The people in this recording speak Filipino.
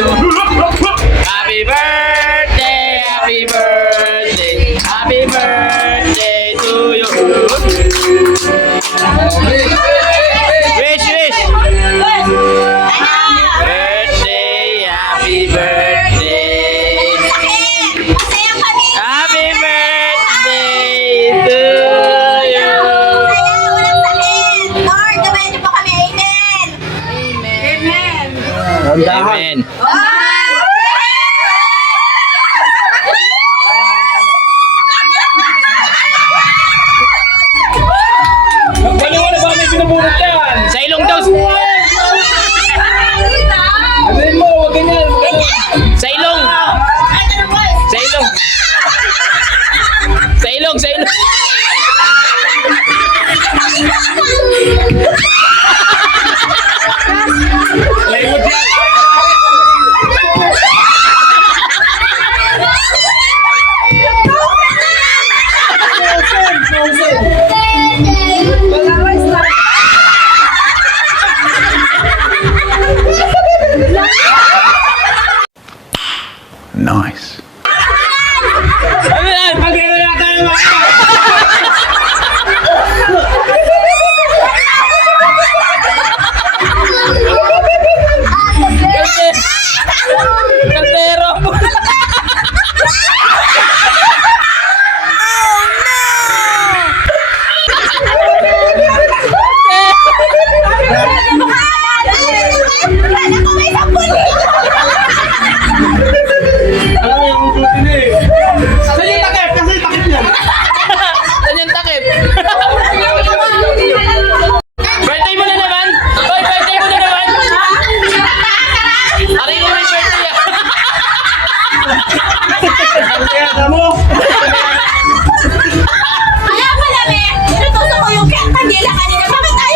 Happy birthday, happy birthday, happy birthday to you. Wish, wish. Birthday, happy birthday. Happy birthday to you. Amen. Wala ba may binubulot yan? Sa ilong daw. Sabihin mo, huwag ganyan. Sa ilong. Sa ilong. Sa ilong, sa ilong. Layot yan. Nice. Ano yan? Pag-iro yata yung mga. Kaldero. Alam mo yung buti na eh. Saan yung takip? Kasi takip yan. Saan yung takip? Birthday mo na naman? Hoy, birthday mo na naman? Aray mo may birthday ah. Kaya mo. Kaya pala, me, inutusan ko yung kandila kanina. Bakit tayo